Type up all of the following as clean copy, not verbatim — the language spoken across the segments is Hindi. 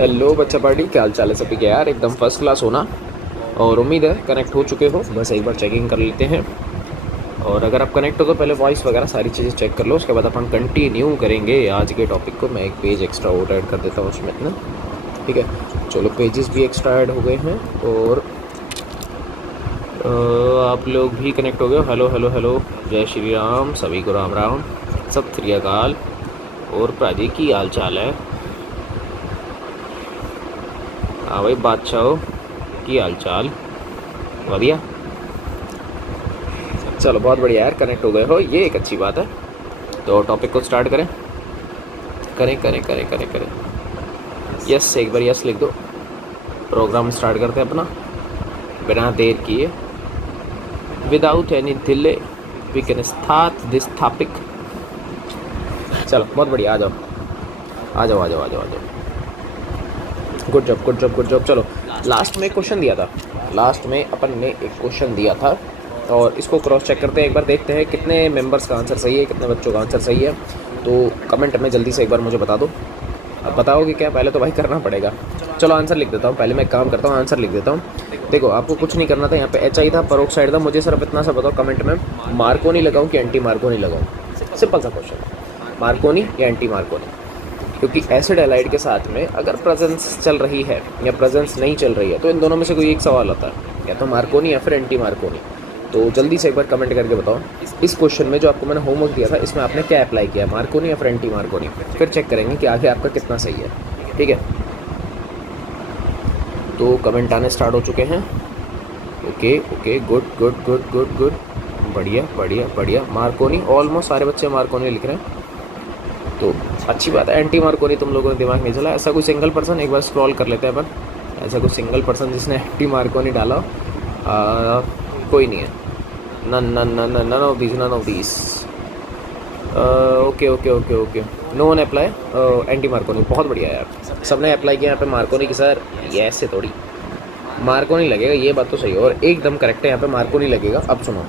हेलो बच्चा पार्टी, क्या हाल चाल है सभी के यार? एकदम फर्स्ट क्लास होना। और उम्मीद है कनेक्ट हो चुके हो। बस एक बार चेकिंग कर लेते हैं। और अगर आप कनेक्ट हो तो पहले वॉइस वगैरह सारी चीज़ें चेक कर लो, उसके बाद अपन कंटिन्यू करेंगे आज के टॉपिक को। मैं एक पेज एक्स्ट्रा और ऐड कर देता हूँ उसमें ना। ठीक है, चलो पेजेस भी एक्स्ट्रा ऐड हो गए हैं और आप लोग भी कनेक्ट हो गए हो। हेलो हेलो हेलो, जय श्री राम, सभी को राम राम, सत श्री अकाल। और प्राजी की हाल चाल है? हाँ भाई बादशाह की हाल चाल बढ़िया। चलो बहुत बढ़िया यार, कनेक्ट हो गए हो, ये एक अच्छी बात है। तो टॉपिक को स्टार्ट करें। करें करें करें करें करें यस, एक बार यस लिख दो। प्रोग्राम स्टार्ट करते हैं अपना बिना देर किए। Without any delay we can start this topic. चलो बहुत बढ़िया, आ जाओ आ जाओ आ जाओ आ जाओ आ जाओ। Good job good job good job. चलो लास्ट में एक क्वेश्चन दिया था, लास्ट में अपन ने एक क्वेश्चन दिया था और इसको क्रॉस चेक करते हैं। एक बार देखते हैं कितने मेंबर्स का आंसर सही है, कितने बच्चों का आंसर सही है। तो कमेंट में जल्दी से एक बार मुझे बता दो। अब बताओगे क्या? पहले तो भाई करना पड़ेगा। चलो आंसर लिख देता हूँ, पहले मैं काम करता हूँ, आंसर लिख देता हूँ। देखो आपको कुछ नहीं करना था, यहाँ पे एच आई था, परोक्साइड था। मुझे सिर्फ इतना सा बताओ कमेंट में, मार्कोनी लगाऊँ कि एंटी मार्कोनी लगाऊँ? सिंपल सा क्वेश्चन, मार्कोनी या एंटी मार्कोनी? क्योंकि एसिड एलाइड के साथ में अगर प्रेजेंस चल रही है या प्रेजेंस नहीं चल रही है तो इन दोनों में से कोई एक सवाल आता है, या तो मार्कोनी या फिर एंटी मार्कोनी। तो जल्दी से एक बार कमेंट करके बताओ इस क्वेश्चन में जो आपको मैंने होमवर्क दिया था इसमें आपने क्या अप्लाई किया, मार्कोनी या फिर एंटी मार्कोनी। फिर चेक करेंगे कि आगे आपका कितना सही है। ठीक है, तो कमेंट आने स्टार्ट हो चुके हैं। Okay okay, good good good good good, बढ़िया बढ़िया बढ़िया। मार्कोनी, ऑलमोस्ट सारे बच्चे मार्कोनी लिख रहे हैं, तो अच्छी बात है। एंटी मार्कोनी तुम लोगों ने दिमाग नहीं चला। ऐसा कोई सिंगल पर्सन, एक बार स्क्रॉल कर लेते हैं अपन, ऐसा कोई सिंगल पर्सन जिसने एंटी मार्कोनी डाला कोई नहीं है। None of these, none of these. Okay okay okay okay, no one apply anti Markovnikov. बहुत बढ़िया यार, सबने अप्लाई किया यहाँ पे मार्कोनी की। सर ये ऐसे थोड़ी मार्कोनी लगेगा, ये बात तो सही है और एकदम करेक्ट है, यहाँ पे मार्कोनी लगेगा। अब सुनो,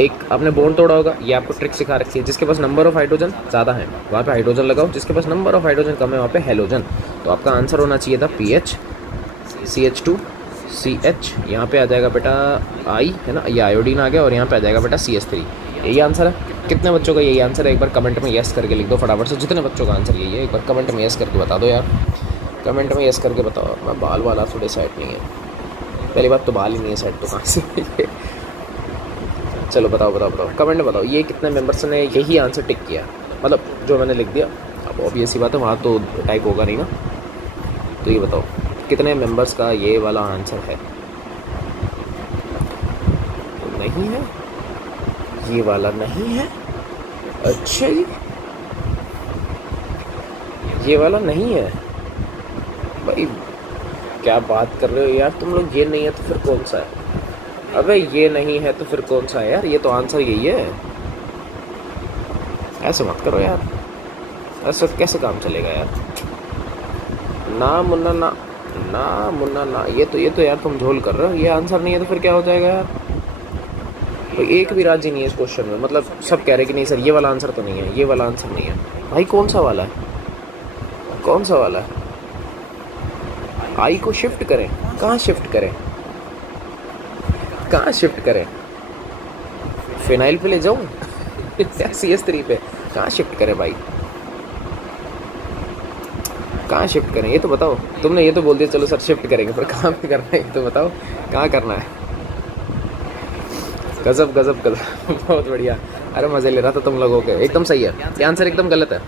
एक आपने बॉन्ड तोड़ा होगा, ये आपको ट्रिक सिखा रखी है। जिसके पास नंबर ऑफ हाइड्रोजन ज़्यादा है वहाँ पे हाइड्रोजन लगाओ, जिसके पास नंबर ऑफ हाइड्रोजन कम है वहाँ पे हेलोजन। तो आपका आंसर होना चाहिए था पीएच, CH2 CH। यहाँ पे आ जाएगा बेटा आई, है ना, ये आयोडीन आ गया, और यहाँ पे आ जाएगा बेटा CH3। यही आंसर है। कितने बच्चों का यही आंसर है? एक बार कमेंट में यस करके लिख दो फटाफट से। जितने बच्चों का आंसर यही है एक बार कमेंट में यस करके बता दो यार। कमेंट में यस करके बताओ। मैं बाल वाला थोड़े सेट नहीं है, पहली बात तो बाल ही नहीं है सेट, तो कहाँ से चलो बताओ बताओ बताओ, कमेंट में बताओ ये कितने मेंबर्स ने यही आंसर टिक किया, मतलब जो मैंने लिख दिया। अब ऑब्वियस सी बात है, वहाँ तो टाइप होगा नहीं ना। तो ये बताओ कितने मेंबर्स का ये वाला आंसर है? तो नहीं है, ये वाला नहीं है। अच्छा जी, ये वाला नहीं है भाई, क्या बात कर रहे हो यार तुम लोग? ये नहीं है तो फिर कौन सा है? अबे ये नहीं है तो फिर कौन सा है यार? ये तो आंसर यही है। ऐसे मत करो यार, ऐसे कैसे काम चलेगा यार? ना मुन्ना ना, ना मुन्ना ना, ये तो यार तुम झोल कर रहे हो। ये आंसर नहीं है तो फिर क्या हो जाएगा यार? तो एक भी राजी नहीं है इस क्वेश्चन में, मतलब सब कह रहे कि नहीं सर ये वाला आंसर तो नहीं है, ये वाला आंसर नहीं है। भाई कौन सा वाला है, कौन सा वाला है? आई को शिफ्ट करें, कहाँ शिफ्ट करें, कहाँ शिफ्ट करें? फिनाइल पे ले जाऊँ CH3 पे कहाँ शिफ्ट करें भाई? कहाँ शिफ्ट करें ये तो बताओ। तुमने ये तो बोल दिया चलो सर शिफ्ट करेंगे, पर कहाँ पे करना है ये तो बताओ, कहाँ करना है? गजब गजब गजब बहुत बढ़िया। अरे मज़े ले रहा था तुम लोगों के, एकदम सही है। ये आंसर एकदम गलत है।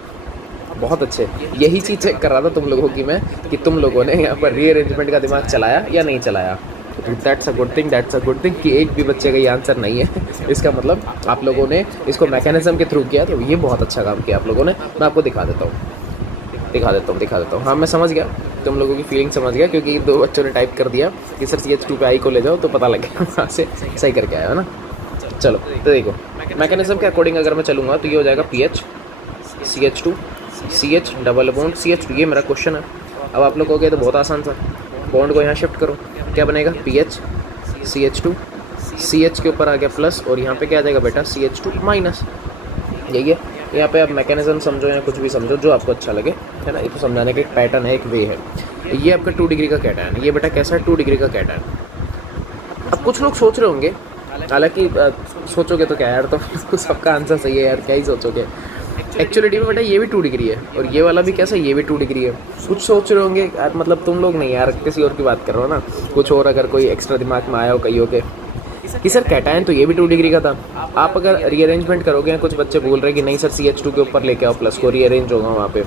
बहुत अच्छे, यही चीज़ चेक कर रहा था तुम लोगों की मैं, कि तुम लोगों ने यहाँ पर रीअरेंजमेंट का दिमाग चलाया या नहीं चलाया। That's a good thing, that's a good thing कि एक भी बच्चे का ये आंसर नहीं है। इसका मतलब आप लोगों ने इसको मैकेनिज्म के थ्रू किया, तो ये बहुत अच्छा काम किया आप लोगों ने। मैं आपको दिखा देता हूँ। हाँ मैं समझ गया, तुम लोगों की फीलिंग समझ गया, क्योंकि दो बच्चों ने टाइप कर दिया कि सर CH2 पे आई को ले जाओ, तो पता लग गया वहाँ से सही करके आया है ना। चलो तो देखो मैकेनिज्म के अकॉर्डिंग अगर मैं चलूँगा तो ये हो जाएगा PH CH2 CH double bond CH2। ये मेरा क्वेश्चन है। अब आप लोग हो गए तो बहुत आसान सा, बॉन्ड को यहाँ शिफ्ट करो, क्या बनेगा? PH CH2, CH के ऊपर आ गया प्लस, और यहाँ पे क्या आ जाएगा बेटा? CH2 minus. यही है, यहाँ पे आप मैकेनिज्म समझो या कुछ भी समझो जो आपको अच्छा लगे, है ना। ये तो समझाने का एक पैटर्न है, एक वे है। ये आपका 2 डिग्री का कैटायन, ये बेटा कैसा है 2 डिग्री का कैटायन। अब कुछ लोग सोच रहे होंगे, हालांकि सोचोगे तो क्या यार, तो सबका आंसर सही है यार, क्या ही सोचोगे। एक्चुअली में बेटा ये भी 2 डिग्री है और ये वाला भी कैसा है, ये भी 2 डिग्री है। कुछ सोच रहे होंगे यार, मतलब तुम लोग नहीं यार, किसी और की बात कर रहे हो ना, कुछ और अगर कोई एक्स्ट्रा दिमाग में आया हो कहीं के कि सर कैटायन तो ये भी 2 डिग्री का था। आप अगर रीअरेंजमेंट करोगे, कुछ बच्चे बोल रहे हैं कि नहीं सर CH2 के ऊपर लेके आओ प्लस को रीअरेंज होगा वहाँ पे।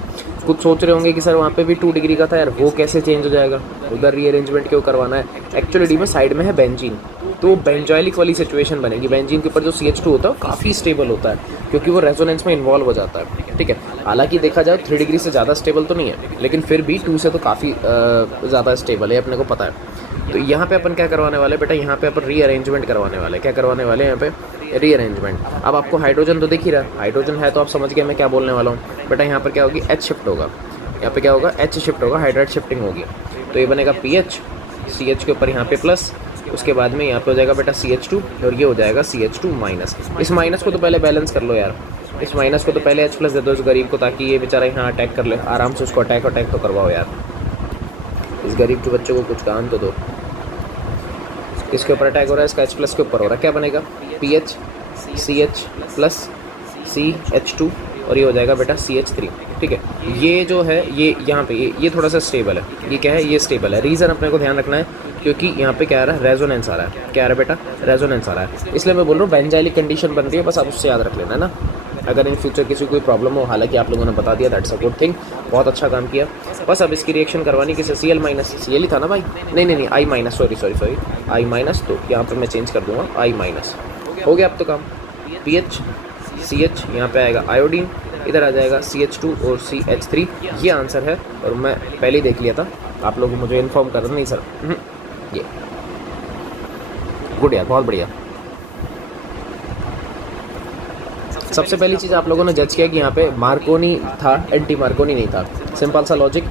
कुछ सोच रहे होंगे कि सर वहाँ पे भी 2 डिग्री का था यार, वो कैसे चेंज हो जाएगा, उधर रीअरेंजमेंट क्यों करवाना है। एक्चुअली में साइड में है बेंजीन, तो बेंजॉइलिक वाली सिचुएशन बनेगी। बेंजीन के ऊपर जो CH2 होता है काफ़ी स्टेबल होता है क्योंकि वो रेजोनेंस में इन्वॉल्व हो जाता है, ठीक है। हालांकि देखा जाए 3 डिग्री से ज़्यादा स्टेबल तो नहीं है, लेकिन फिर भी 2 से तो काफ़ी ज़्यादा स्टेबल है, अपने को पता है। तो यहाँ पे अपन क्या करवाने वाले बेटा, यहाँ पे अपन रीअरेंजमेंट करवाने वाले। क्या करवाने वाले यहाँ पे, रीअरेंजमेंट। अब आपको हाइड्रोजन तो दिख ही रहा है, हाइड्रोजन है तो आप समझ गए मैं क्या बोलने वाला हूँ बेटा। यहाँ पर क्या होगी, H शिफ्ट होगा, यहाँ पे क्या होगा, H शिफ्ट होगा, हाइड्राइड शिफ्टिंग होगी। तो ये बनेगा PH, CH के ऊपर यहाँ पे प्लस, उसके बाद में यहाँ पे हो जाएगा बेटा CH2 और ये हो जाएगा CH2 माइनस। इस माइनस को तो पहले बैलेंस कर लो यार, इस माइनस को तो पहले H प्लस दे दो इस गरीब को, ताकि ये बेचारा यहाँ अटैक कर ले आराम से। उसको अटैक तो करवाओ यार, इस गरीब के बच्चों को कुछ काम तो दो। इसके ऊपर अटैक हो रहा है, इसका H प्लस के ऊपर हो रहा है, क्या बनेगा PH CH प्लस CH2 और ये हो जाएगा बेटा CH3, ठीक है। ये जो है ये यहाँ पे ये थोड़ा सा स्टेबल है, ये क्या है, ये स्टेबल है। रीज़न अपने को ध्यान रखना है क्योंकि यहाँ पे क्या आ रहा है, रेजोनेंस आ रहा है। क्या आ रहा है बेटा, रेजोनेंस आ रहा है, इसलिए मैं बोल रहा हूँ बेंजाइलिक कंडीशन बन रही है, बस आप उससे याद रख लेना, है ना। अगर इन फ्यूचर किसी को कोई प्रॉब्लम हो, हालांकि आप लोगों ने बता दिया, दैट्स अ गुड थिंग, बहुत अच्छा काम किया। बस अब इसकी रिएक्शन करवानी किसे, Cl माइनस, Cl ही था ना भाई, नहीं I minus, sorry I minus, तो यहाँ पर मैं चेंज कर दूँगा I माइनस, हो गया अब तो काम। PH CH यहाँ पे आएगा आयोडीन, इधर आ जाएगा CH2 और CH3, ये आंसर है। और मैं पहले ही देख लिया था, आप लोग मुझे इन्फॉर्म कर रहे नहीं सर, ये गुड यार, बहुत बढ़िया। सबसे पहली चीज़ आप लोगों ने जज किया कि यहाँ पे मार्कोनी था, एंटी मार्कोनी नहीं था। सिंपल सा लॉजिक,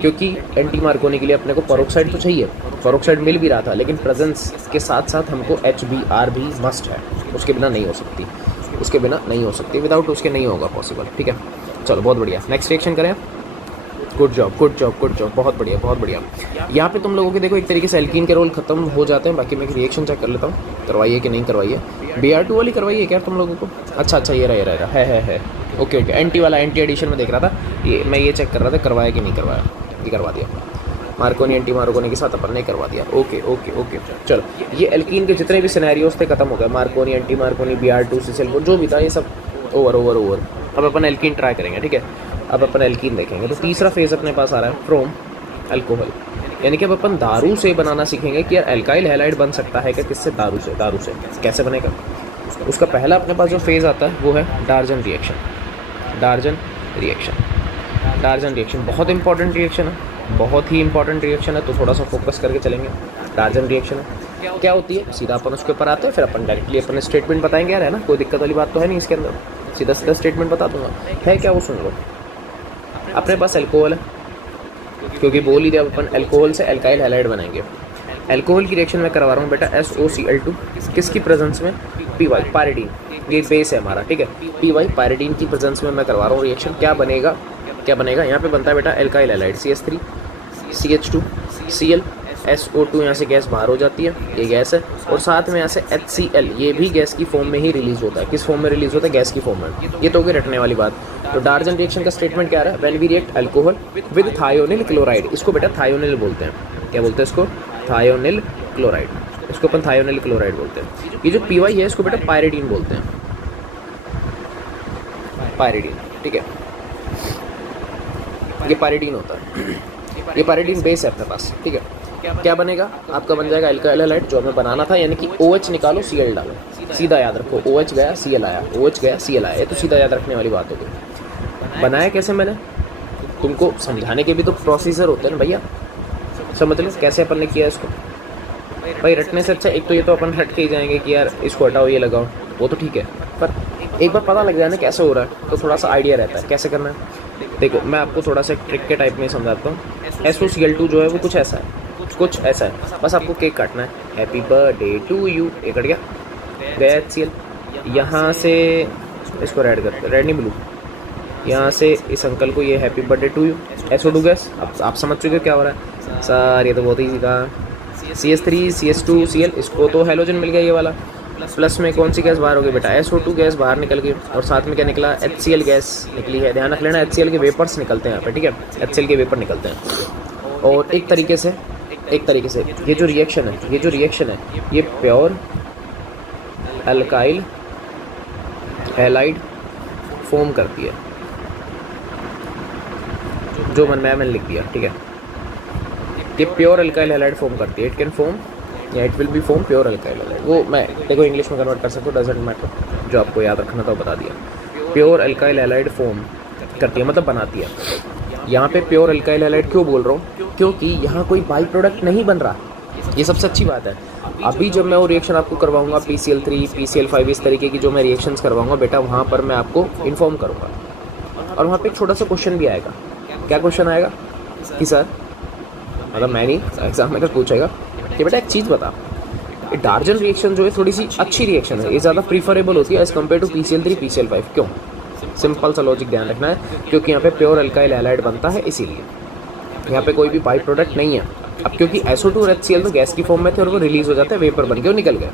क्योंकि एंटी मार्कोनी के लिए अपने को पेरोक्साइड तो चाहिए, पेरोक्साइड मिल भी रहा था, लेकिन प्रेजेंस के साथ साथ हमको HBr भी मस्ट है, उसके बिना नहीं हो सकती, उसके बिना नहीं हो सकती, विदाउट उसके नहीं होगा पॉसिबल, ठीक है। चलो बहुत बढ़िया, नेक्स्ट रिएक्शन करें। Good job good job good job, बहुत बढ़िया बहुत बढ़िया। यहाँ पे तुम लोगों के देखो एक तरीके से एल्कीन के रोल खत्म हो जाते हैं। बाकी मैं रिएक्शन चेक कर लेता हूँ, करवाइए कि नहीं करवाइए। Br2 वाली करवाइए क्या तुम लोगों को, अच्छा ये रहा है ओके, एंटी वाला, एंटी एडिशन में देख रहा था ये, मैं ये चेक कर रहा था करवाया कि नहीं करवाया, ये करवा दिया। मार्कोनी एंटी मार्कोनी के साथ अपन ने करवा दिया, ओके। चलो ये एल्कीन के जितने भी सिनेरियोस थे खत्म हो गए, Markovnikov anti Markovnikov Br2 CCl4 जो भी था ये सब ओवर। अब अपन एल्कीन ट्राई करेंगे, ठीक है। अब अपन एल्कीन देखेंगे, तो तीसरा फेज अपने पास आ रहा है फ्रॉम अल्कोहल, यानी कि अब अपन दारू से बनाना सीखेंगे कि यार एल्काइल हैलाइड बन सकता है क्या, किससे, दारू से कैसे बनेगा। उसका पहला अपने पास जो फेज़ आता है वो है डार्जन रिएक्शन। बहुत इंपॉर्टेंट रिएक्शन है, बहुत ही इंपॉर्टेंट रिएक्शन है, तो थोड़ा सा फोकस करके चलेंगे। डार्जन रिएक्शन है, क्या होती है, सीधा अपन उसके ऊपर आते हैं, फिर अपन डायरेक्टली अपन स्टेटमेंट बताएंगे यार, है ना, कोई दिक्कत वाली बात तो है नहीं इसके अंदर, सीधा स्टेटमेंट बता दूंगा। है क्या वो सुन लो। अपने पास अल्कोहल है, क्योंकि बोल ही दिया अपन अल्कोहल से एल्काइल हैलाइड बनाएंगे। अल्कोहल की रिएक्शन मैं करवा रहा हूँ बेटा SOCl2, किसकी प्रेजेंस में, PY पायरिडीन, ये बेस है हमारा, ठीक है। PY पायरिडीन की प्रेजेंस में मैं करवा रहा हूँ रिएक्शन। क्या बनेगा, यहाँ पे बनता है बेटा alkyl halide CH3 CH2 Cl, SO2 यहाँ से गैस बाहर हो जाती है, ये गैस है, और साथ में यहाँ से HCl, ये भी गैस की फॉर्म में ही रिलीज होता है। किस फॉर्म में रिलीज होता है, गैस की फॉर्म में। ये तो होगी रटने वाली बात। तो डार्जन रिएक्शन का स्टेटमेंट क्या रहा है, when we react alcohol with thionyl chloride, इसको बेटा थायोनिल बोलते हैं, क्या बोलते हैं इसको, थायोनिल क्लोराइड, इसको अपन थायोनिल क्लोराइड बोलते हैं। ये जो PY है इसको बेटा पायरिडीन बोलते हैं, पायरिडीन, ठीक है। ये पायरिडीन होता है, ये पायरिडीन बेस है अपने पास, ठीक है। क्या बनेगा, आपका बन जाएगा एल्काइल हैलाइड जो हमें बनाना था, यानी कि OH निकालो Cl डालो, सीधा याद रखो, OH गया Cl आया, OH गया Cl आया, ये तो सीधा याद रखने वाली बात होगी। बनाया कैसे मैंने, तुमको समझाने के भी तो प्रोसीजर होते हैं ना भैया, समझ लो कैसे अपन ने किया इसको। भाई रटने से अच्छा एक तो ये तो अपन हट के ही जाएंगे कि यार इसको हटाओ ये लगाओ, वो तो ठीक है, पर एक बार पता लग जाए ना कैसे हो रहा है तो थोड़ा सा आइडिया रहता है कैसे करना है। देखो मैं आपको थोड़ा सा ट्रिक के टाइप में समझाता हूँ। SOCl2 जो है वो कुछ ऐसा है, बस आपको केक काटना है, हैप्पी बर्थडे टू यू, एक कट गया HCl, यहाँ से इसको रेड करते, रेड नहीं ब्लू, यहाँ से इस अंकल को ये happy birthday to you, SO2 gas. अब आप समझ चुके हो क्या हो रहा है सर, ये तो बहुत ईजी था। CH3 CH2 Cl, इसको तो हेलोजन मिल गया ये वाला। प्लस में कौन सी गैस बाहर हो गई बेटा, SO2 गैस बाहर निकल गई, और साथ में क्या निकला, HCl गैस निकली है। ध्यान रख लेना, HCl के वेपर्स निकलते हैं यहाँ पे, ठीक है, HCl के वेपर निकलते हैं। और एक तरीके से ये जो रिएक्शन है ये प्योर अल्काइल हैलाइड फॉर्म करती है, जो मन में मैंने लिख दिया, ठीक है। ये प्योर अल्काइल हैलाइड फॉर्म करती है, इट कैन फॉर्म या it will be form pure alkyl halide. वो मैं देखो इंग्लिश में कन्वर्ट कर सकता हूँ, डजंट मैटर, जो आपको याद रखना था बता दिया। प्योर अल्काइल हैलाइड फॉर्म करती है, मतलब बनाती है। यहाँ पे प्योर अल्काइल हैलाइड क्यों बोल रहा हूँ, क्योंकि यहाँ कोई बाई प्रोडक्ट नहीं बन रहा, ये सबसे अच्छी बात है। अभी जब मैं वो रिएक्शन आपको करवाऊंगा PCl3 PCl5 इस तरीके की जो मैं रिएक्शंस करवाऊंगा बेटा, वहाँ पर मैं आपको इन्फॉर्म करूँगा। और वहाँ पे एक छोटा सा क्वेश्चन भी आएगा। क्या क्वेश्चन आएगा कि सर, मतलब मैं नहीं, एग्जाम में पूछेगा कि बेटा एक चीज़ बता, ये डार्जन रिएक्शन जो है थोड़ी सी अच्छी रिएक्शन है, ये ज़्यादा प्रीफरेबल होती है as compare to PCl3 PCl5, क्यों? सिंपल सा लॉजिक ध्यान रखना है, क्योंकि यहाँ पे प्योर अल्काइल हैलाइड बनता है, इसीलिए यहाँ पे कोई भी बाई प्रोडक्ट नहीं है। अब क्योंकि SO2 और HCl तो गैस की फॉर्म में थे और वो रिलीज हो जाते हैं, वेपर बन के वो निकल गए।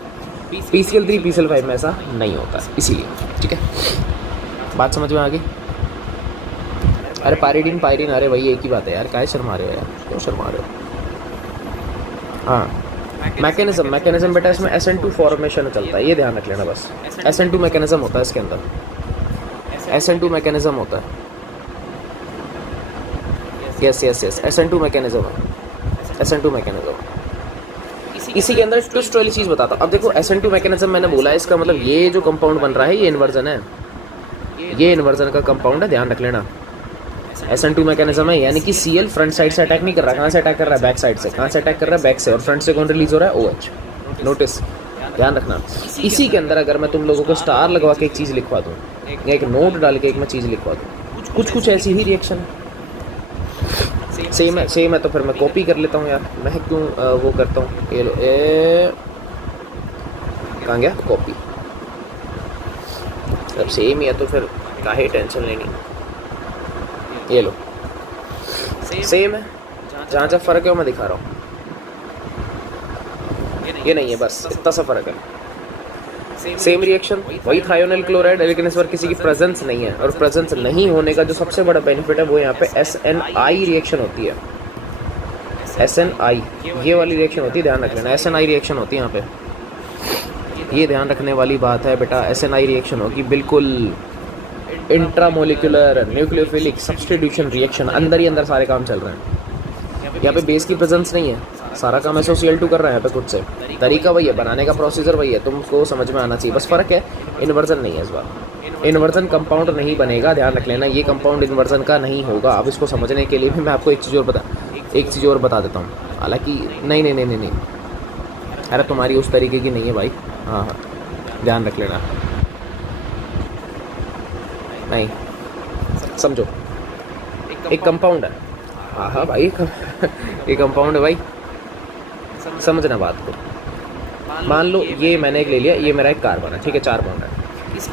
PCl3 PCl5 में ऐसा नहीं होता है, इसीलिए, ठीक है। बात समझ में आ गई? अरे पायरीडीन, अरे वही एक ही बात है यार, काहे शर्मा रहे हो यार, क्यों शर्मा रहे हो? हाँ, मैकेनिज्म बेटा इसमें SN2 फॉर्मेशन चलता है, ये ध्यान रख लेना बस। SN2 मैकेनिज्म होता है इसके अंदर, SN2 मैकेनिज्म होता है, यस SN2 मैकेनिज्म है, SN2 मैकेनिज्म। इसी के अंदर ट्विस्ट वाली चीज़ बताता हूँ। अब देखो SN2 मैकेनिज्म मैंने बोला है, इसका मतलब ये जो कंपाउंड बन रहा है ये इन्वर्जन है, ये इन्वर्जन का कंपाउंड है, ध्यान रख लेना। SN2 मैकेनिज्म है, यानी कि Cl फ्रंट साइड से अटैक नहीं कर रहा, कहाँ से अटैक कर रहा है, बैक साइड से। कहाँ से अटैक कर रहा है, बैक से, और फ्रंट से कौन रिलीज हो रहा है, OH। नोटिस, ध्यान रखना। इसी के अंदर अगर मैं तुम लोगों को स्टार लगवा के एक चीज़ लिखवा दूँ, या एक नोट डाल के एक मैं चीज़ लिखवा दूँ, कुछ ऐसी ही रिएक्शन है, सेम है, तो फिर मैं कॉपी कर लेता हूँ यार, मैं क्यों वो करता हूँ। ये लो, कहाँ गया, कॉपी। अब सेम ही है तो फिर काहे टेंशन लेनी, ये लो सेम है, जहाँ फ़र्क है वो मैं दिखा रहा हूँ, ये नहीं है, बस इतना सा फ़र्क है। सेम रिएक्शन, वही थायोनिल क्लोराइड, लेकिन इस बार किसी की प्रेजेंस नहीं है, और प्रेजेंस नहीं होने का जो सबसे बड़ा बेनिफिट है वो यहाँ पे SNI रिएक्शन होती है। SNI ये वाली रिएक्शन होती है, ध्यान रख लेना, SNI रिएक्शन होती है यहाँ पे, ये ध्यान रखने वाली बात है बेटा। SNI रिएक्शन होगी बिल्कुल इंट्रामोलिकुलर न्यूक्लियोफिलिक सब्स्टिट्यूशन रिएक्शन, अंदर ही अंदर सारे काम चल रहे हैं। यहाँ पे बेस की प्रेजेंस नहीं है, सारा काम SOCl2 कर रहा है यहाँ पे खुद से। तरीका वही है, बनाने का प्रोसीजर वही है, तुमको समझ में आना चाहिए, बस फ़र्क है इन्वर्जन नहीं है इस बार। इन्वर्जन कंपाउंड नहीं बनेगा, ध्यान रख लेना, ये कंपाउंड इन्वर्जन का नहीं होगा। अब इसको समझने के लिए भी मैं आपको एक चीज़ और बता देता हूँ, हालांकि नहीं, अरे तुम्हारी उस तरीके की नहीं है भाई, हाँ, ध्यान रख लेना, नहीं समझो, एक कंपाउंड है, हाँ भाई ये कंपाउंड है भाई, समझना बात को। मान लो ये मैंने एक ले लिया, ये मेरा एक कार्बन है, ठीक है, 4 बॉन्ड है,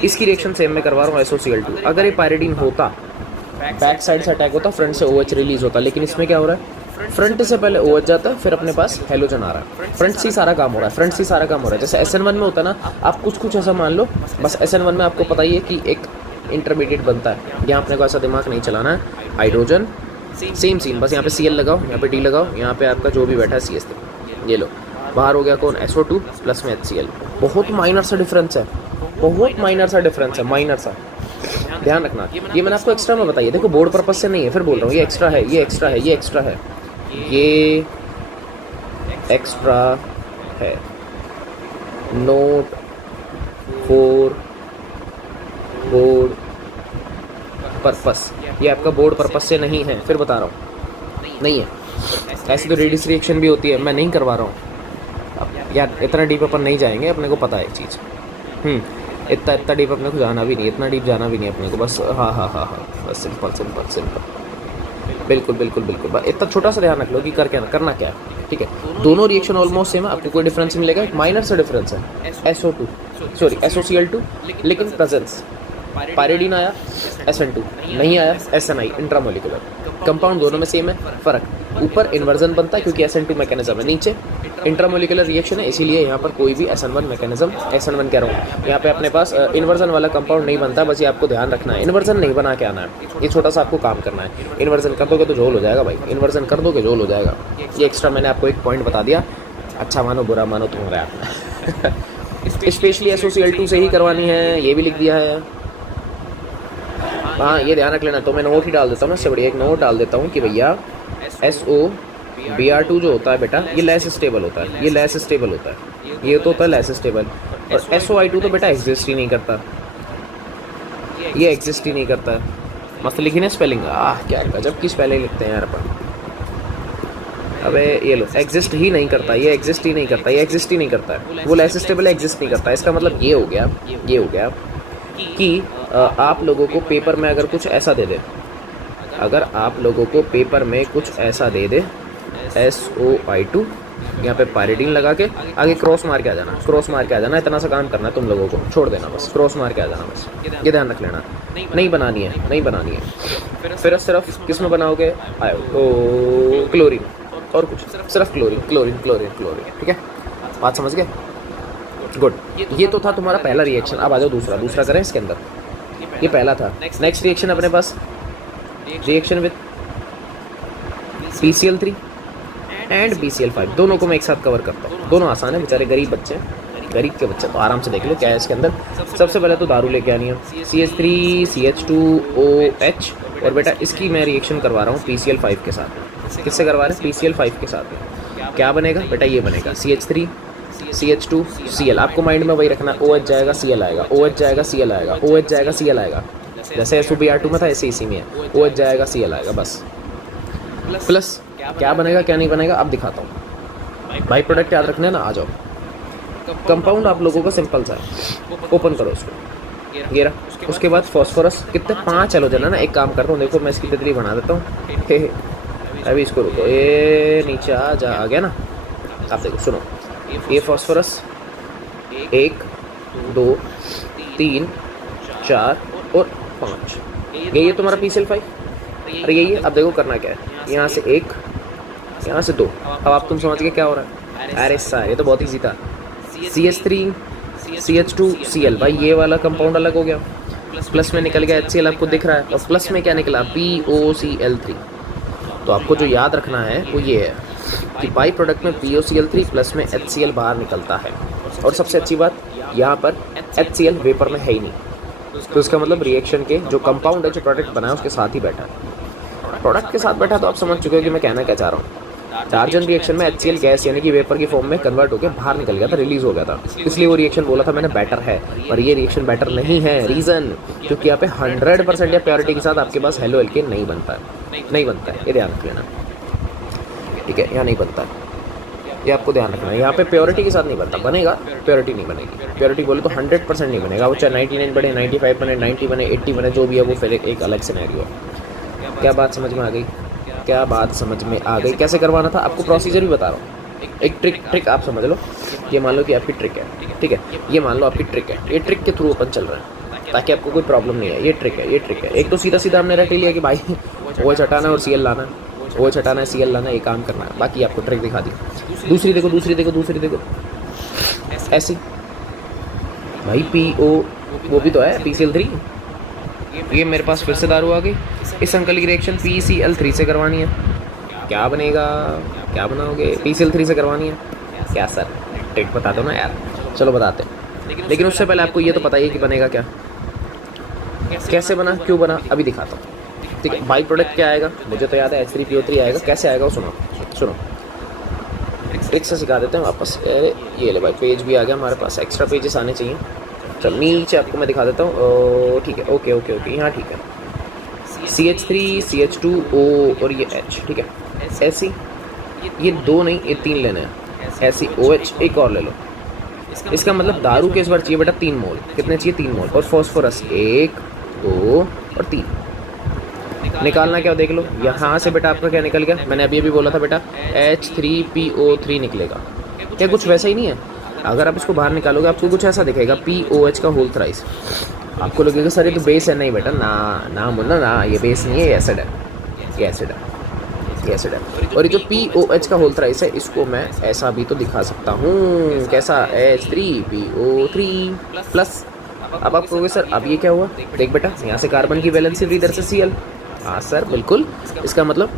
इसकी रिएक्शन सेम में करवा रहा हूँ SOCl2। अगर ये पायरीडीन होता, बैक साइड से अटैक होता, फ्रंट से OH रिलीज होता, लेकिन इसमें क्या हो रहा है, फ्रंट से पहले OH जाता है, फिर अपने पास हेलोजन आ रहा है, फ्रंट से सारा काम हो रहा है, जैसे SN1 में होता ना, आप कुछ ऐसा मान लो, बस SN1 में आपको पता ही है कि एक इंटरमीडिएट बनता है, यहाँ अपने को ऐसा दिमाग नहीं चलाना है, हाइड्रोजन सेम सीन, बस यहाँ पे Cl लगाओ, यहाँ पे D लगाओ, यहाँ पे आपका जो भी बैठा है CH3, ये लो, बाहर हो गया कौन, SO2 प्लस में HCl। बहुत माइनर सा डिफरेंस है, माइनर सा, ध्यान रखना। ये मैंने आपको एक्स्ट्रा में बताइए, देखो बोर्ड पर्पस से नहीं है, फिर बोल रहा हूँ, ये एक्स्ट्रा है, ये एक्स्ट्रा है, नोट फॉर बोर्ड पर्पस, ये आपका बोर्ड पर्पस से नहीं है, फिर बता रहा हूँ, नहीं है। ऐसे तो रेडियस रिएक्शन भी होती है, मैं नहीं करवा रहा हूँ। अब यार इतना डीप अपन नहीं जाएंगे, अपने को पता है एक चीज़, इतना डीप अपने को जाना भी नहीं, इतना डीप जाना भी नहीं अपने को, बस हाँ, बस सिंपल, बिल्कुल, इतना छोटा सा ध्यान रख लो कि करना क्या है, ठीक है। दोनों रिएक्शन ऑलमोस्ट सेम है, आपको कोई डिफरेंस मिलेगा, एक माइनर सा डिफरेंस है, SOCl2, लेकिन प्रेजेंस पायरिडीन आया SN2, नहीं आया SNI इंट्रामोलिकुलर। कंपाउंड दोनों में सेम है, फ़र्क ऊपर इन्वर्जन बनता है क्योंकि SN2 मैकेनिज्म है, नीचे इंट्रामोलिकुलर रिएक्शन है, इसीलिए यहाँ पर कोई भी SN1 मैकेनिज्म, SN1 कह रहा हूँ, यहाँ पे अपने पास इन्वर्जन वाला कंपाउंड नहीं बनता। बस ये आपको ध्यान रखना है, इन्वर्जन नहीं बना के आना है, ये छोटा सा आपको काम करना है। इन्वर्जन कर दोगे तो झोल हो जाएगा भाई, इन्वर्जन कर दोगे झोल हो जाएगा। ये एक्स्ट्रा मैंने आपको एक पॉइंट बता दिया, अच्छा मानो बुरा मानो तुम्हारा ऐप। स्पेशली SOCl2 से ही करवानी है, ये भी लिख दिया है। हाँ ये ध्यान रख लेना, तो मैं नोट ही डाल देता हूँ ना, इससे बढ़िया एक नोट डाल देता हूँ कि भैया SOBr2 जो होता है बेटा, ये लेस स्टेबल होता है, ये लेस स्टेबल होता है, ये तो होता है लेस स्टेबल। और SOI2 तो बेटा एग्जिस्ट ही नहीं करता, ये एग्जिस्ट ही नहीं करता है। मस्त लिखी ना स्पेलिंग, क्या गजब की स्पेलिंग लिखते हैं यार अपन। अबे ये लो, एग्जिस्ट ही नहीं करता, ये एग्जिस्ट ही नहीं करता, ये एग्जिस्ट ही नहीं करता है, वो लेस स्टेबल एग्जिस्ट नहीं करता। इसका मतलब ये हो गया कि आप लोगों को पेपर में अगर कुछ ऐसा दे दे, अगर आप लोगों को पेपर में कुछ ऐसा दे दे SOI2, यहाँ पे पायरिडीन लगा के आगे क्रॉस मार के आ जाना, क्रॉस मार के आ जाना, इतना सा काम करना है तुम लोगों को, छोड़ देना बस, क्रॉस मार के आ जाना बस, ये ध्यान रख लेना। नहीं बनानी है, नहीं बनानी है। फिर सिर्फ किस में बनाओगे, आयो क्लोरीन, और कुछ सिर्फ क्लोरीन क्लोरीन क्लोरीन क्लोरीन, ठीक है, बात समझ गए? गुड, ये तो था तुम्हारा पहला रिएक्शन। अब आ जाओ दूसरा करें इसके अंदर। ये पहला था, नेक्स्ट रिएक्शन अपने पास reaction with PCl3 and BCl5, दोनों को मैं एक साथ कवर करता हूँ। दोनों आसान है, बेचारे गरीब बच्चे, गरीब के बच्चे तो आराम से देख लो क्या है इसके अंदर। सबसे पहले तो दारू लेके आनी है, CH3 CH2OH, और बेटा इसकी मैं रिएक्शन करवा रहा हूँ PCl5 के साथ। किससे करवा रहे हैं? PCl5 के साथ। क्या बनेगा बेटा? ये बनेगा CH3 CH2 Cl। आपको माइंड में वही रखना, OH जाएगा Cl आएगा, OH जाएगा Cl आएगा, OH जाएगा Cl आएगा, जैसे SOBr2 में था ऐसे इसी में है, OH जाएगा Cl आएगा बस। प्लस क्या बनेगा क्या नहीं बनेगा अब दिखाता हूँ। बाई प्रोडक्ट याद रखना है ना, आ जाओ। कंपाउंड आप लोगों का सिंपल सा है, ओपन करो उसको, ये रहा। उसके बाद फॉस्फोरस कितने 5 हेलोजन है ना, एक काम करता हूँ, देखो मैं इसकी तितली बना देता हूँ। अभी इसको रुको, ये नीचे आ गया ना। आप देखो सुनो, ये फॉस्फोरस 1 2 3 4 और 5, ये तुम्हारा PCl5। अरे यही है। अब देखो करना क्या है, यहाँ से 1 यहाँ से 2। अब आप तुम समझ गए क्या हो रहा है? अरे सर ये तो बहुत ईजी था। CH3 CH2 Cl, भाई ये वाला कंपाउंड अलग हो गया, प्लस में निकल गया HCl, आपको दिख रहा है, और प्लस में क्या निकला? POCl3। तो आपको जो याद रखना है वो ये है कि बाई प्रोडक्ट में POCl3 प्लस में HCl बाहर निकलता है। और सबसे अच्छी बात यहाँ पर HCl वेपर में है ही नहीं, तो इसका मतलब रिएक्शन के जो कंपाउंड है, जो प्रोडक्ट बना है उसके साथ ही बैठा है। प्रोडक्ट के साथ बैठा तो आप समझ चुके हो कि मैं कहना क्या चाह रहा हूँ। चार्जन रिएक्शन में HCl गैस यानी कि वेपर की फॉर्म में कन्वर्ट होकर बाहर निकल गया था, रिलीज हो गया था, इसलिए वो रिएक्शन बोला था मैंने बैटर है, पर ये रिएक्शन बैटर नहीं है। रीज़न क्योंकि यहाँ पे 100% या प्योरिटी के साथ आपके पास हेलो एल्केन नहीं बनता है, नहीं बनता है, ये ध्यान रख लेना, ठीक है? यहाँ नहीं बनता है, ये आपको ध्यान रखना है। यहाँ पे प्योरिटी के साथ नहीं बनता, बनेगा प्योरिटी नहीं बनेगी। प्योरिटी बोले तो 100% नहीं बनेगा, वो चाहे 99 बने, 95 बने, 90 बने, 80 बने, जो भी है वो फिर एक अलग सिनेरियो है। क्या बात समझ में आ गई? क्या बात समझ में आ गई? कैसे करवाना था आपको प्रोसीजर भी बता रहा हूँ। एक ट्रिक आप समझ लो, ये मान लो कि आपकी ट्रिक है, ठीक है? ये मान लो आपकी ट्रिक है, ये ट्रिक के थ्रू अपन चल रहे हैं ताकि आपको कोई प्रॉब्लम नहीं है। ये ट्रिक है, ये ट्रिक है। एक तो सीधा हमने रट लिया कि भाई OH हटाना और Cl लाना, OH हटाना है Cl लाना, ये काम करना है, बाकी आपको ट्रिक दिखा दी। दूसरी देखो ऐसी भाई PO वो भी तो है PCl3। ये मेरे पास फिर से दारू आ गई। इस अंकल की रिएक्शन PCl3 से करवानी है। क्या बनेगा? क्या बनाओगे? PCl3 से करवानी है। क्या सर ट्रिक बता दो ना यार। चलो बताते हैं, लेकिन उससे पहले आपको ये तो पता ही है कि बनेगा क्या, कैसे बना, क्यों बना, अभी दिखाता हूँ, ठीक है? बाई प्रोडक्ट क्या आएगा मुझे तो याद है, H3PO3 आएगा। कैसे आएगा वो सुनो, ट्रिक से सिखा देते हैं वापस। ये ले भाई, पेज भी आ गया हमारे पास, एक्स्ट्रा पेजेस आने चाहिए। चल नीचे आपको मैं दिखा देता हूँ, ठीक है? ओके, यहाँ ठीक है। CH3 CH2O और ये H, ठीक है? ऐसी ये 2 नहीं, ये 3 लेने हैं। ऐसी OH एक और ले लो। इसका मतलब दारू के इस बार चाहिए बेटा 3 मोल। कितने चाहिए? 3 मोल। और फॉस्फोरस 1 2 और 3 निकालना क्या देख लो। यहाँ से बेटा आपका क्या निकल गया? मैंने अभी बोला था बेटा H3PO3 निकलेगा। क्या कुछ वैसा ही नहीं है? अगर आप इसको बाहर निकालोगे आपको कुछ ऐसा दिखेगा, POH का होल थ्राइस। आपको लगेगा सर ये तो बेस है, नहीं बेटा ना ना मुन्ना ना, ये बेस नहीं है, ये एसिड है, ये एसिड है, ये एसिड है। और ये जो POH का होल थ्राइस है इसको मैं ऐसा भी तो दिखा सकता हूँ, कैसा, H3PO3 प्लस। अब आप कहोगे सर अब ये क्या हुआ, देख बेटा यहाँ से कार्बन की वैलेंसी इधर से Cl, हाँ सर बिल्कुल, इसका मतलब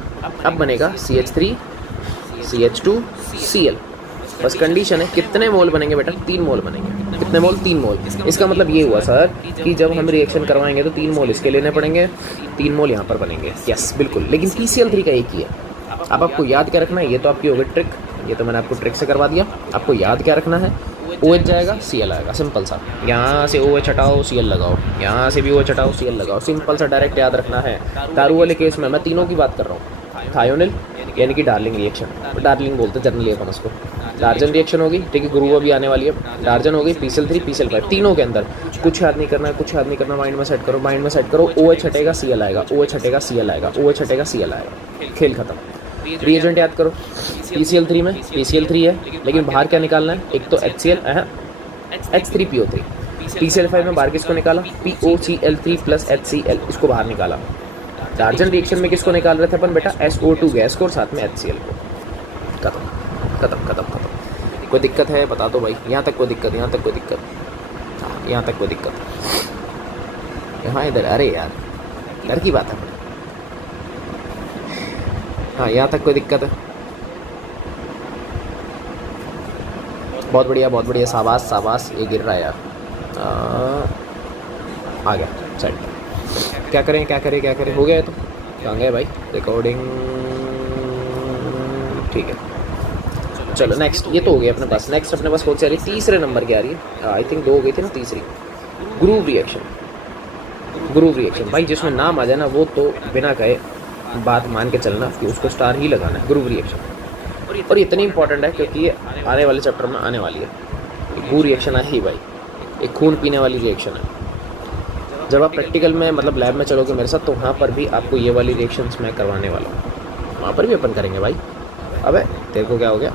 अब बनेगा CH3 CH2 Cl। बस कंडीशन है कितने मोल बनेंगे बेटा, 3 मोल बनेंगे। कितने मोल, 3 मोल। इसका मतलब ये हुआ सर कि जब हम रिएक्शन करवाएंगे तो 3 मोल इसके लेने पड़ेंगे, 3 मोल यहाँ पर बनेंगे। यस बिल्कुल, लेकिन PCl3 का एक ही है। अब आपको याद क्या रखना है, ये तो आपकी हो गई ट्रिक, ये तो मैंने आपको ट्रिक से करवा दिया। आपको याद क्या रखना है, OH जाएगा Cl आएगा, सिंपल सा। यहाँ से OH हटाओ Cl लगाओ, यहाँ से भी OH हटाओ Cl लगाओ, सिंपल सा डायरेक्ट याद रखना है। दारू वाले केस में मैं तीनों की बात कर रहा हूँ, थायोनिल यानी कि डार्लिंग रिएक्शन, डार्लिंग बोलते हैं जनरली अपन उसको। डार्जन रिएक्शन होगी, ठीक है, गुरुआ भी आने वाली है। डार्जन हो गई, PCl3 PCl5, तीनों के अंदर कुछ याद नहीं करना है, कुछ याद नहीं करना, माइंड में सेट करो, माइंड में सेट करो। OH हटेगा Cl आएगा, OH हटेगा Cl आएगा, OH हटेगा Cl आएगा, खेल खत्म। रिएजेंट याद करो, PCl3 में PCl3 है, लेकिन बाहर क्या निकालना है, एक तो HCl H3PO3। PCl5 में बाहर किसको निकाला, POCl3 प्लस HCl, इसको बाहर निकाला। डार्जन रिएक्शन में किसको निकाल रहे थे अपन बेटा, SO2 गैस को और साथ में HCl को। खत्म खत्म खत्म खत्म। कोई दिक्कत है बता दो भाई, यहाँ तक कोई दिक्कत, यहाँ तक कोई दिक्कत, यहाँ तक कोई दिक्कत, यहाँ इधर, अरे यार डर की बात है। हाँ यहाँ तक कोई दिक्कत है, बहुत बढ़िया बहुत बढ़िया, शाबाश शाबाश। ये गिर रहा है यार, आ गया साइड। क्या करें क्या करें क्या करें, हो गया है तो कहाँ गए भाई रिकॉर्डिंग, ठीक है चलो नेक्स्ट। ये तो हो गया अपने पास। नेक्स्ट अपने पास कौन सी आ रही है, तीसरे नंबर की आ रही है, आई थिंक 2 हो गई थी ना, तीसरी ग्रूव रिएक्शन। ग्रूव रिएक्शन भाई जिसमें नाम आ जाए ना वो तो बिना कहे बात मान के चलना कि उसको स्टार ही लगाना है, ग्रूव रिएक्शन। और इतनी इंपॉर्टेंट है क्योंकि ये आने वाले चैप्टर में आने वाली है। ग्रूव रिएक्शन है ही भाई, एक खून पीने वाली रिएक्शन है। जब आप प्रैक्टिकल में मतलब लैब में चलोगे मेरे साथ तो वहाँ पर भी आपको ये वाली रिएक्शंस मैं करवाने वाला हूँ, वहाँ पर भी अपन करेंगे भाई। अबे तेरे को क्या हो गया,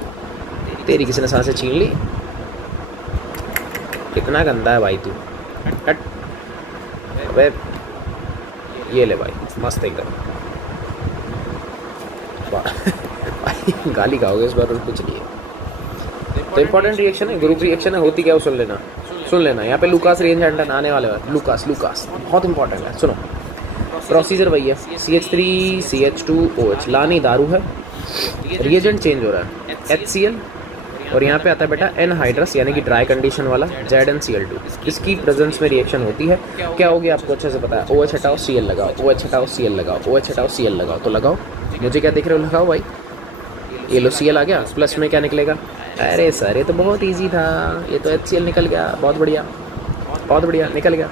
तेरी किसी ने सांसें छीन ली, कितना गंदा है भाई तू, हट। अबे ये ले भाई, मस्त एकदम, भाई गाली खाओगे इस बार और कुछ नहीं है। तो इंपॉर्टेंट रिएक्शन है, ग्रुप रिएक्शन है, होती क्या है सुन लेना, सुन लेना। यहाँ पे लुकास रिएजेंट आने वाले हैं, लुकास लुकास बहुत इंपॉर्टेंट है, सुनो। प्रोसीजर वही है, CH3 CH2OH, लानी दारू है, रिएजेंट चेंज हो रहा है HCl, और यहाँ पे आता है बेटा एनहाइड्रस यानी कि ड्राई कंडीशन वाला ZnCl2। इसकी प्रेजेंस में रिएक्शन होती है। क्या होगी आपको अच्छे से पता है, OH हटाओ Cl लगाओ, OH हटाओ Cl लगाओ, OH हटाओ Cl लगाओ, तो लगाओ। मुझे क्या दिख रहे हो, लगाओ भाई। ये लो Cl आ गया, प्लस में क्या निकलेगा, अरे सर ये तो बहुत ईजी था, ये तो HCl निकल गया, बहुत बढ़िया बहुत बढ़िया निकल गया।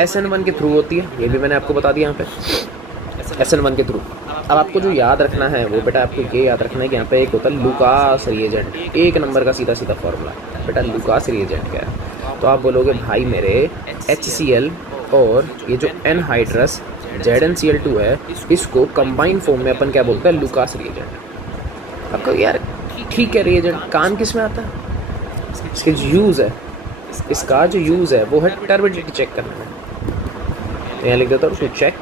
SN1 के थ्रू होती है, ये भी मैंने आपको बता दिया यहाँ पे, SN1 के थ्रू। अब आपको जो याद रखना है वो बेटा आपको ये याद रखना है कि यहाँ पे एक होता है लुकास रिएजेंट, 1 नंबर का सीधा सीधा फॉर्मूला बेटा, लुकास रिएजेंट क्या है। तो आप बोलोगे भाई मेरे HCl और ये जो एनहाइड्रस ZnCl2 है, इसको कंबाइंड फॉर्म में अपन क्या बोलते हैं, लुकास रिएजेंट। आपको यार ठीक है, रिएजेंट काम किस में आता है, इसके जो यूज़ है, इसका जो यूज़ है वो है टर्बिडिटी चेक करने में। यहाँ लिख देता हूँ to check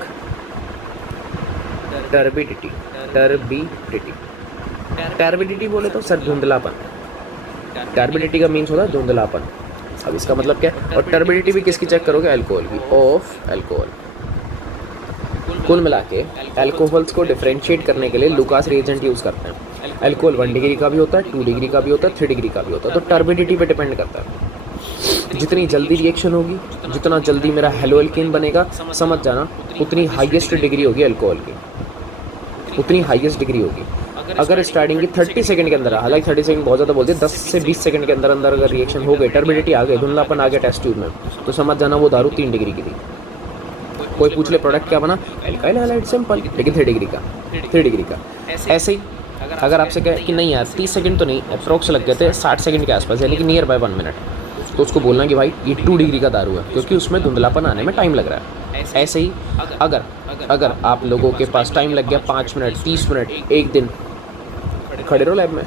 turbidity, turbidity, turbidity बोले तो सर धुंधलापन, टर्बिडिटी का मीन्स होता है धुंधलापन। अब इसका मतलब क्या है, और टर्बिडिटी भी किसकी चेक करोगे, अल्कोहल की, ऑफ अल्कोहल। कुल मिला के अल्कोहल्स को डिफरेंशिएट करने के लिए लुकास रिएजेंट यूज़ करते हैं। अल्कोहल 1 डिग्री का भी होता है, 2 डिग्री का भी होता है, 3 डिग्री का भी होता है। तो टर्बिडिटी पे डिपेंड करता है, जितनी जल्दी रिएक्शन होगी, जितना जल्दी मेरा हेलो एल्कीन बनेगा, समझ जाना उतनी हाईएस्ट डिग्री होगी अल्कोहल की, उतनी हाईएस्ट डिग्री होगी। अगर स्टार्टिंग की 30 सेकंड के अंदर, हालांकि 30 सेकंड बहुत ज़्यादा बोलते हैं, 10 से 20 सेकंड के अंदर अंदर अगर रिएक्शन हो गई, टर्बिडिटी आ गई, धुंधलापन आ गया टेस्ट ट्यूब में, तो समझ जाना वो दारू 3 डिग्री की थी। कोई पूछ ले प्रोडक्ट क्या बना, एल्काइल हैलाइड सिंपल, लेकिन 3 डिग्री का, 3 डिग्री का। ऐसे ही अगर आपसे कहे कि नहीं यार 30 सेकंड तो नहीं, अप्रोक्स लग गए थे 60 सेकंड के आसपास, यानी कि नियर बाय 1 मिनट, तो उसको बोलना कि भाई ये 2 डिग्री का दारू है, क्योंकि उसमें धुंधलापन आने में टाइम लग रहा है। ऐसे ही अगर आप लोगों के पास टाइम लग गया 5 मिनट, 30 मिनट, 1 दिन, खड़े रहो लैब में,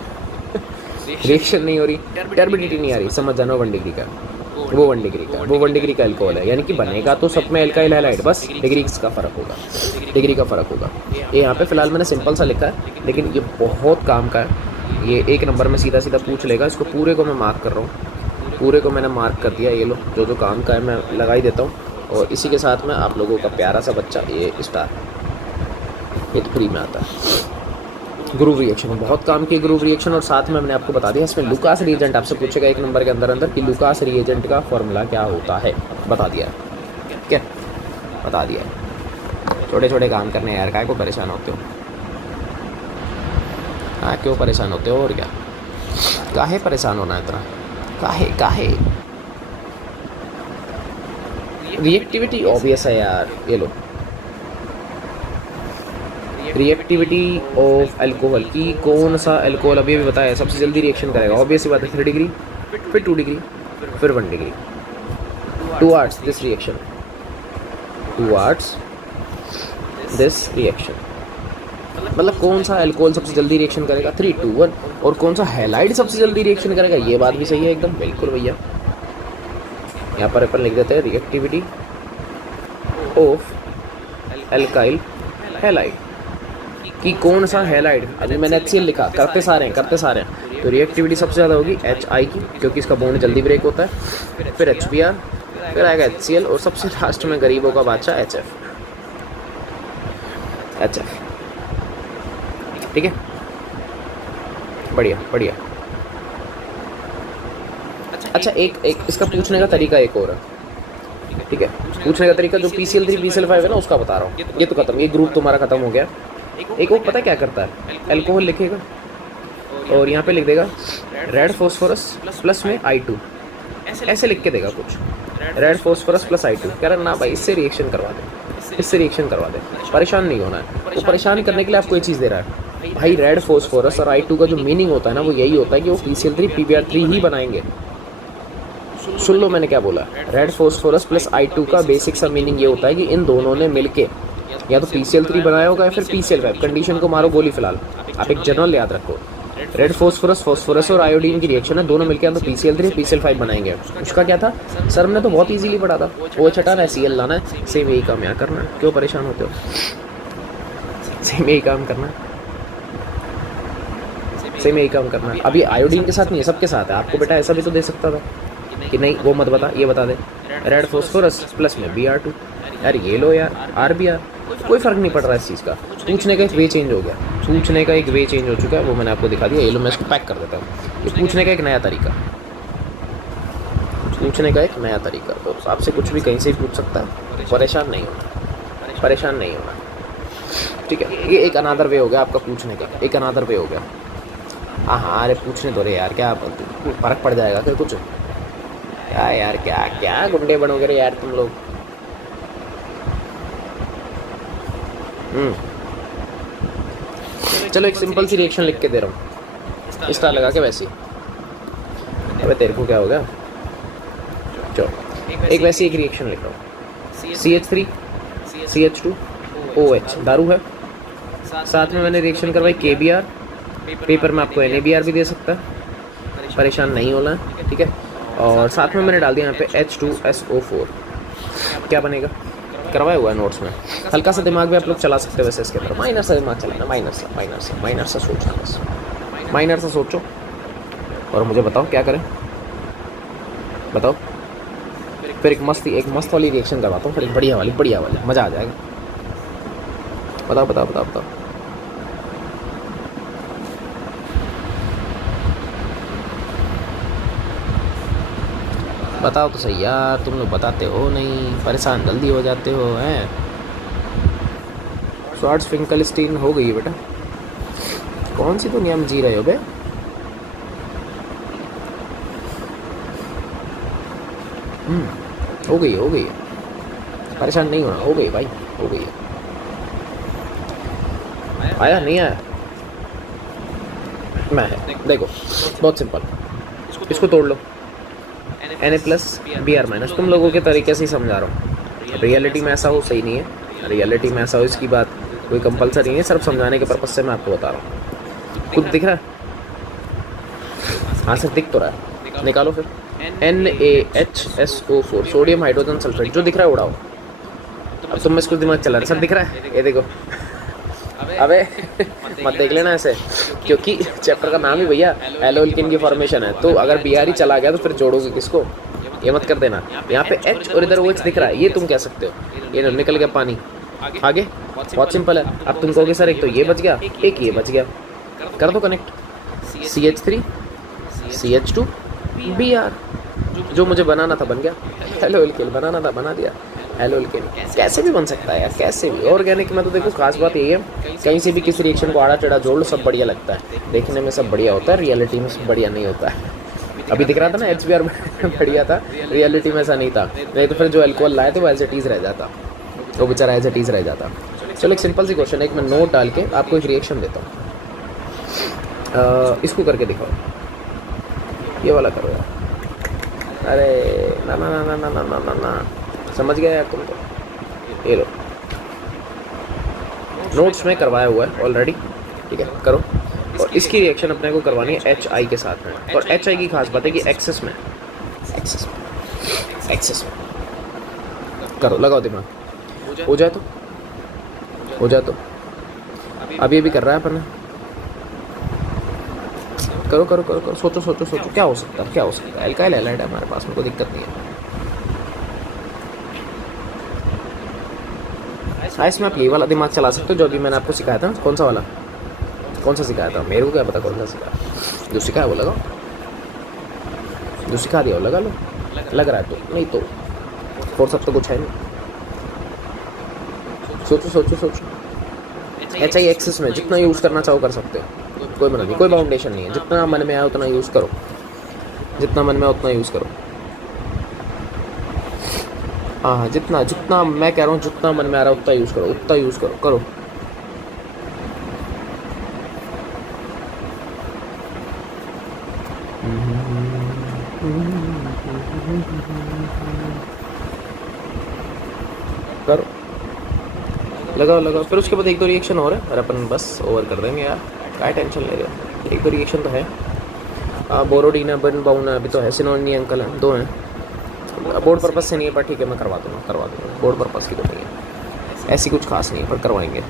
रिएक्शन नहीं हो रही, टर्बिडिटी नहीं आ रही, समझ जाना 1 डिग्री का। वो 1 डिग्री का, वो 1 डिग्री का अल्कोहल है, यानी कि बनेगा तो सब में अल्काइल हैलाइड, बस डिग्री का फ़र्क होगा, डिग्री का फ़र्क होगा। ये यहाँ पे फ़िलहाल मैंने सिंपल सा लिखा है, लेकिन ये बहुत काम का है। ये 1 नंबर में सीधा सीधा पूछ लेगा। इसको पूरे को मैं मार्क कर रहा हूँ, पूरे को मैंने मार्क कर दिया। ये लो जो काम का है मैं लगा ही देता हूँ। और इसी के साथ में आप लोगों का प्यारा सा बच्चा ये स्टार, ये तो फ्री में आता है। ग्रूव रिएक्शन बहुत काम की ग्रूव रिएक्शन। और साथ में मैंने आपको बता दिया इसमें लुकास रिएजेंट आपसे पूछेगा 1 नंबर के अंदर कि लुकास रिएजेंट का फॉर्मूला क्या होता है, बता दिया है, क्या बता दिया है। छोटे छोटे काम करने यार, काय को परेशान होते हो? हाँ क्यों परेशान होते हो? और क्या काहे परेशान होना है इतना, काहे रिएक्टिविटी ऑब्वियस है यार। ये लो रिएक्टिविटी ऑफ अल्कोहल की, कौन सा अल्कोहल अभी भी बताया सबसे जल्दी रिएक्शन करेगा, ऑब्वियस बात है 3 डिग्री, फिर 2 डिग्री, फिर 1 degree, towards this reaction, towards this reaction. मतलब कौन सा अल्कोहल सबसे जल्दी रिएक्शन करेगा, 3, 2, 1। और कौन सा हैलाइड सबसे जल्दी रिएक्शन करेगा, ये बात भी सही है एकदम, बिल्कुल भैया। यहाँ पर अपन लिख देते हैं रिएक्टिविटी ऑफ अल्काइल हैलाइड कि कौन सा हैलाइड। अभी मैंने HCl लिखा, करते सारे हैं, तो रिएक्टिविटी सबसे ज़्यादा होगी HI की, क्योंकि इसका बॉन्ड जल्दी ब्रेक होता है, फिर HBr, फिर आएगा HCl, और सबसे लास्ट में गरीबों का बादशाह HF। ठीक है, बढ़िया। अच्छा एक इसका पूछने का तरीका एक और है, ठीक है। पूछने का तरीका जो PCl3 PCl5 है ना, उसका बता रहा हूँ। ये तो खत्म, ये ग्रुप तुम्हारा खत्म हो गया। एक वो पता क्या करता है, अल्कोहल लिखेगा और यहाँ पे लिख देगा रेड फॉस्फोरस प्लस में I2, ऐसे लिख के देगा कुछ, रेड फॉस्फोरस प्लस I2। कह रहा ना भाई इससे रिएक्शन करवा दे, परेशान नहीं होना है। तो परेशान करने के लिए आपको ये चीज़ दे रहा है भाई, रेड फॉस्फोरस और I2 का जो मीनिंग होता है ना, वो यही होता है कि वो PCl3 PBr3 ही बनाएंगे। सुन लो मैंने क्या बोला, रेड फॉस्फोरस प्लस I2 का बेसिक सा मीनिंग ये होता है कि इन दोनों ने मिलके या तो PCl3 बनाया होगा या फिर PCl5। कंडीशन को मारो गोली फिलहाल, आप एक जनरल याद रखो, रेड फॉस्फोरस और आयोडीन की रिएक्शन है, दोनों मिलकर या तो PCl3 PCl5 बनाएंगे। उसका क्या था सर, हमने तो बहुत इजीली पढ़ा था, OH हटाना है, Cl लाना है, सेम यही काम यहाँ करना है। क्यों परेशान होते हो? सेम यही काम करना है। अभी आयोडीन के साथ नहीं है, सबके साथ है। आपको बेटा ऐसा भी तो दे सकता था कि नहीं वो मत बता, ये बता दे रेड फॉस्फोरस प्लस में Br2। यार ये लो यार RBr, कोई फ़र्क नहीं पड़ रहा इस चीज़ का। पूछने का एक वे चेंज हो चुका है, वो मैंने आपको दिखा दिया। ये लो मैं इसको पैक कर देता हूँ। ये पूछने का एक नया तरीका, तो आपसे कुछ भी कहीं से ही पूछ सकता है, परेशान नहीं होना, ठीक है। ये एक अनादर वे हो गया आपका पूछने का, एक अनादर वे हो गया। हाँ अरे पूछने दो रे यार, क्या फ़र्क पड़ जाएगा फिर कुछ? क्या यार, क्या गुंडे बनोगे रे यार तुम लोग। चलो एक सिंपल सी रिएक्शन लिख के दे रहा हूँ, स्टार लगा के वैसी। अबे तेरे को क्या हो गया? चलो एक वैसी एक रिएक्शन लिख रहा हूँ, CH3 CH2 OH दारू है, साथ में मैंने रिएक्शन करवाई KBr। पेपर में आपको NaBr भी दे सकता है, परेशान नहीं होना है, ठीक है। और साथ में मैंने डाल दिया यहाँ पे H2SO4। क्या बनेगा? करवाया हुआ है नोट्स में, हल्का सा दिमाग भी आप लोग चला सकते हो वैसे इसके अंदर। माइनर सा दिमाग चलाना, माइनर सा सोचना, बस माइनर सा सोचो और मुझे बताओ क्या करें, बताओ। फिर एक मस्त वाली रिएक्शन करवाता हूँ, फिर एक बढ़िया वाली मज़ा आ जाएगा। बताओ। बताओ तो सही यार, तुम लोग बताते हो नहीं, परेशान जल्दी हो जाते हो हैं। श्वार्ट्ज़-फिंकलस्टीन हो गई है बेटा, कौन सी दुनिया में जी रहे हो बे? हो गई है, परेशान नहीं होना, हो गई भाई, हो गई है। आया नहीं आया? मैं है, देखो बहुत सिंपल, इसको तोड़ लो, Na+Br-। तुम लोगों के तरीके से ही समझा रहा हूँ। रियलिटी में ऐसा हो सही नहीं है, रियलिटी में ऐसा हो इसकी बात कोई कंपलसरी नहीं है, सिर्फ समझाने के पर्पज़ से मैं आपको बता रहा हूँ। खुद दिख रहा है? हाँ सर दिख तो रहा है, निकालो फिर NaHSO4 सोडियम हाइड्रोजन सल्फेट। जो दिख रहा है उड़ाओ। अब तुम में इसको दिमाग चला रहा है, सब दिख रहा है, ये देखो। अबे मत देख लेना ऐसे, क्योंकि चैप्टर का नाम ही भैया एल्कोहल की फॉर्मेशन है। तो अगर बी आर ही चला गया तो फिर जोड़ोगे किसको, ये मत कर देना। यहाँ पे H और इधर OH दिख रहा है, ये तुम कह सकते हो, ये निकल गया पानी। आगे बहुत सिंपल है। अब तुम कहोगे सर एक तो ये बच गया, एक ये बच गया, कर दो कनेक्ट। CH3 CH2 Br, जो मुझे बनाना था बन गया। एल्कोहल बनाना था बना दिया। एल्कोहल कैसे भी बन सकता है यार, कैसे भी। ऑर्गेनिक में तो देखो खास बात यही है, कहीं से भी किसी रिएक्शन को आड़ा टेढ़ा जोड़ लो, सब बढ़िया लगता है, देखने में सब बढ़िया होता है, रियलिटी में सब बढ़िया नहीं होता है। अभी दिख रहा था ना HBr बढ़िया था, रियलिटी में ऐसा नहीं था। नहीं तो फिर जो अल्कोहल लाए थे वो एज इट इज़ रह जाता, वो बेचारा एज इट इज़ रह जाता। चलो एक सिंपल सी क्वेश्चन है, एक मैं नोट डाल के आपको एक रिएक्शन देता हूँ। इसको करके दिखाओ, ये वाला करो यार। अरे ना ना ना ना ना ना ना ना, समझ गया यार तुम तो। ये लो, नोट्स में करवाया हुआ है ऑलरेडी, ठीक है, करो। और इसकी रिएक्शन अपने को करवानी है HI के साथ में। और HI की खास बात है कि एक्सेस में करो, लगाओ दिमाग, हो जाए तो अभी अभी कर रहा है अपन, करो करो करो करो, सोचो सोचो सोचो, क्या हो सकता है, क्या हो सकता है। एल्काइल हैलाइड है हमारे पास में, कोई दिक्कत नहीं है। इसमें आप ये वाला दिमाग चला सकते हो जो अभी मैंने आपको सिखाया था। कौन सा वाला, कौन सा सिखाया था, मेरे को क्या पता कौन सा सिखाया। जो सिखाया वो लगाओ, जो सिखा दिया वो लगा लो। लग रहा है तो नहीं तो और सब तो कुछ है नहीं। सोचो सोचो सोचो। HI एक्सेस में जितना यूज़ करना चाहो कर सकते हो, कोई मना नहीं, कोई बाउंडेशन नहीं है। जितना मन में आया उतना यूज़ करो, जितना मन में आया उतना यूज़ करो। हाँ, जितना जितना मैं कह रहा हूँ, जितना मन में आ रहा है उतना यूज़ करो, उतना यूज़ करो, करो। करो, लगाओ लगाओ। फिर उसके बाद एक दो रिएक्शन और है और अपन बस ओवर कर देंगे यार, क्या टेंशन ले रहे हो। एक दो रिएक्शन तो है, बोरोडीन है, बन बाउन है, अभी तो है, सिनोनी अंकल है, दो हैं। बोर्ड पर्पस से नहीं है पर ठीक है, मैं करवा दूँगा। बोर्ड पर्पस की तो नहीं है, ऐसी कुछ खास नहीं है, पर करवाएंगे,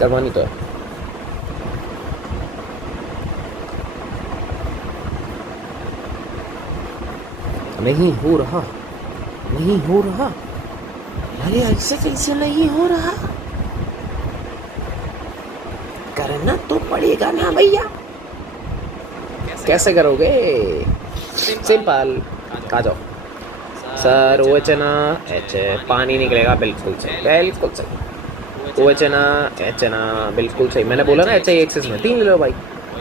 करवानी तो है। नहीं हो रहा, नहीं हो रहा, अरे ऐसे कैसे नहीं हो रहा, करना तो पड़ेगा ना भैया। कैसे करोगे, सिंपल, आ जाओ सर। OH ना H, पानी निकलेगा, बिल्कुल सही, बिल्कुल सही। OH ना H ना, बिल्कुल सही। मैंने बोला ना HI एक्सेस में 3 ले लो भाई।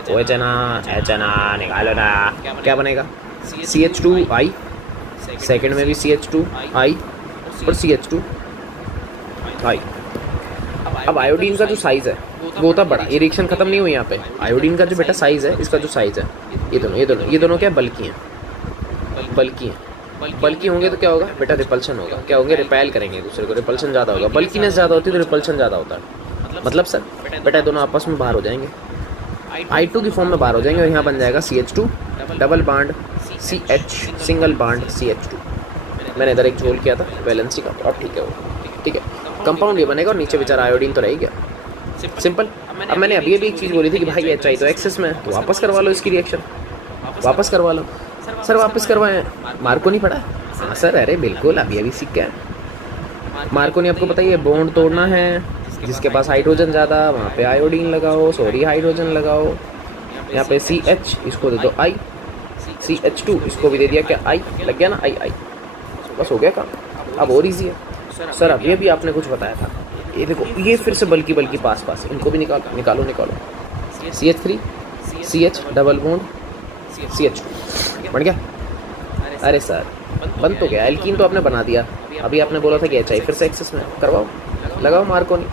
OH ना H ना, निकालो ना, क्या बनेगा, CH2I, सेकंड में भी CH2I और CH2I। अब आयोडीन का जो साइज़ है वो होता बड़ा, ये रिएक्शन खत्म नहीं हुई यहाँ पे। आयोडीन का जो बेटा साइज़ है, इसका जो साइज़ है, ये दोनों क्या बल्कि हैं, बल्कि होंगे तो क्या होगा बेटा, रिपल्शन होगा। क्या होंगे, रिपेल करेंगे एक दूसरे को, रिपल्शन ज़्यादा होगा। बल्कीनेस ज़्यादा होती है तो रिपल्शन ज़्यादा होता है। मतलब सर बेटा दोनों आपस में बाहर हो जाएंगे, I2 की फॉर्म में बाहर हो जाएंगे और यहाँ बन जाएगा CH2 डबल बाड CH सिंगल बाड CH2। मैंने इधर एक झोल किया था वैलेंसी का, अब ठीक है वो, ठीक है। कंपाउंड ये बनेगा और नीचे बेचारा आयोडीन तो रह गया, सिंपल। अब मैंने अभी एक चीज़ बोली थी कि भाई HI तो एक्सेस में, तो वापस करवा लो इसकी रिएक्शन, वापस करवा लो सर। वापस करवाएं, मार्को नहीं पड़ा। हाँ सर, अरे बिल्कुल, अभी सीख गया। मार्को नहीं आपको पता ही है, बॉन्ड तोड़ना है, जिसके पास हाइड्रोजन ज़्यादा वहाँ पे आयोडीन लगाओ, सॉरी हाइड्रोजन लगाओ। यहाँ पे CH, इसको दे दो I, CH2 इसको भी दे दिया, क्या I लग गया ना, I बस हो गया काम। अब और ईजी है सर। अब ये भी आपने कुछ बताया था, ये देखो, ये फिर से बल्कि पास इनको भी निकालो। CH3 CH double bond CH2 बन गया। अरे सर बन तो गया, एल्कीन तो आपने बना दिया। अभी आपने बोला था कि HI फिर से एक्सेस में, करवाओ, लगाओ मार्कोनी,